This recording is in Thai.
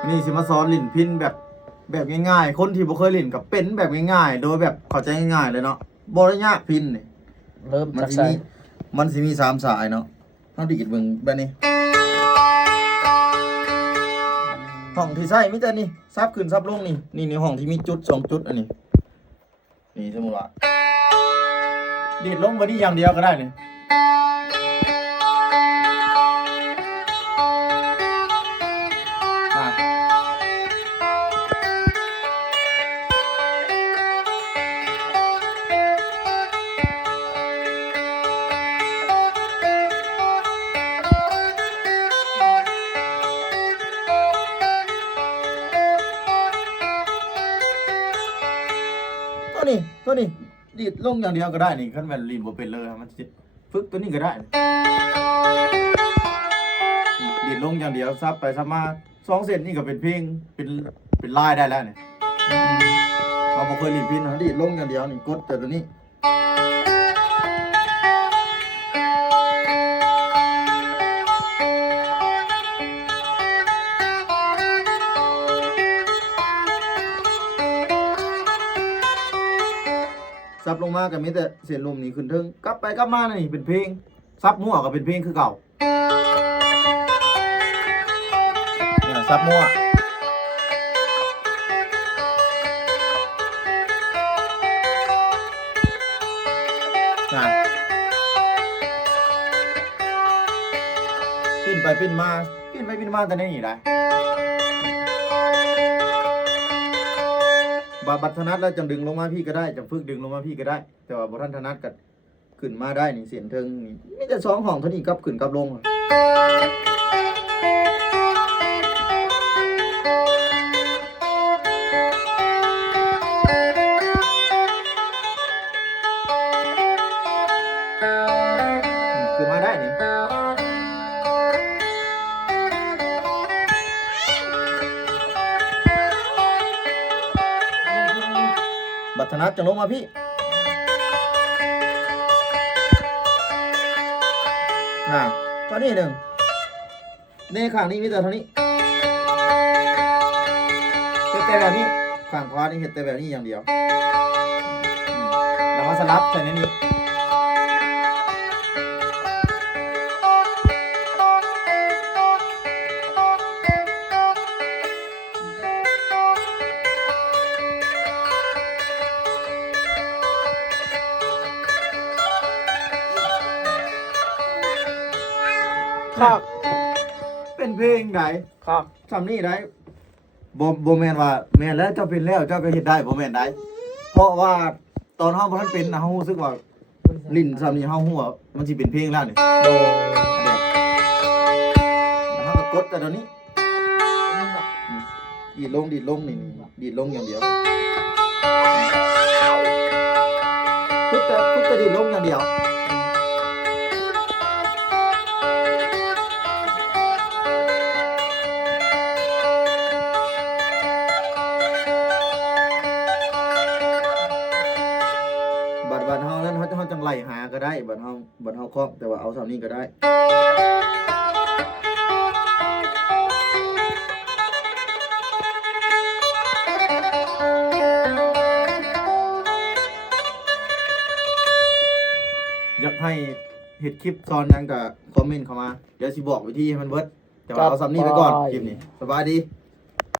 วันนี้สิมาสอนลิ้นพินแบบง่ายๆคนที่บ่เคยลิ้นกับเป็นแบบง่ายๆโดยแบบเข้าใจง่ายๆเลยเนาะบ่ได้ยากพินนี่ เริ่ม มัน จาก สิ ใส่ มีมันสิมี3สายเนาะเฮาดีดเบิ่งแบบนี้ห้องที่ใช้มีแต่นี่ซับขึ้นซับลงนี่ห้องที่มีจุด2จุดอันนี้นี่สมมุติว่าดีดลงบ่นี้อย่างเดียวก็ได้นี่ตัวนี้ดีดลงอย่างเดียวก็ได้นี่คันแม่นลีนบ่เป็นเลยมันสิฝึกตัวนี้ก็ได้ดีดลงอย่างเดียวซับไปซับมา2เส้นนี่ก็เป็นเพลงเป็นลายได้แล้วนี่เราบ่เคยลีนพินนะดีดลงอย่างเดียวนี่กดแต่ตัวนี้ซับลงมาก็มีแต่เสียงลมนี่ขึ้นถึงกลับไปกลับมานี่เป็นเพลงซับมั่วก็เป็นเพลงคือเก่าเนี่ยซับมั่วนะปิ้นไปปิ้นมาแต่ในนี่ได้บัตรถนัดแล้วจังดึงลงมาพี่ก็ได้จังฝึกดึงลงมาพี่ก็ได้แต่ว่าบ่ทันถนัดก็ขึ้นมาได้นี่เสียงเทิงนี่มีแต่2ห้องเท่านี้กลับขึ้นกลับลงขึ้นมาได้นี่บัตรถนัดจังลงมาพี่ตอนนี้หนึ่งในข้างนี้มีแต่เท่านี้เห็ดแต่แบบนี้ข้างขวานี่เห็ดแต่แบบนี้อย่างเดียวแล้วมาสลับใส่ในนี้ครับ เป็นเพลงไหน ครับ ทำนี่ได้บ่แม่นว่าแม่นแล้วเจ้าเป็นแล้วเจ้าก็เฮ็ดได้บ่แม่นได้เพราะว่าตอนเฮาบ่ทันเป็นนะเฮารู้สึกว่าลิ้นซำนี้เฮาฮู้ว่ามันสิเป็นเพลงแล้วนี่ โด แล้วเฮาก็กดแต่ตอนนี้ดีดลงนี่ดีดลงอย่างเดียวฝึกแต่ดีดลงอย่างเดียวบัดเฮานั้นเฮาจังไล่หาก็ได้บัดเฮาครอบแต่ว่าเอาเท่านี้ก็ได้อยากให้เฮ็ดคลิปสอนหยังก็คอมเมนต์เข้ามาเดี๋ยวสิบอกวิธีให้มันเบิดแต่ว่าเอาซ้ำนี้ไปก่อนคลิปนี้สบายดี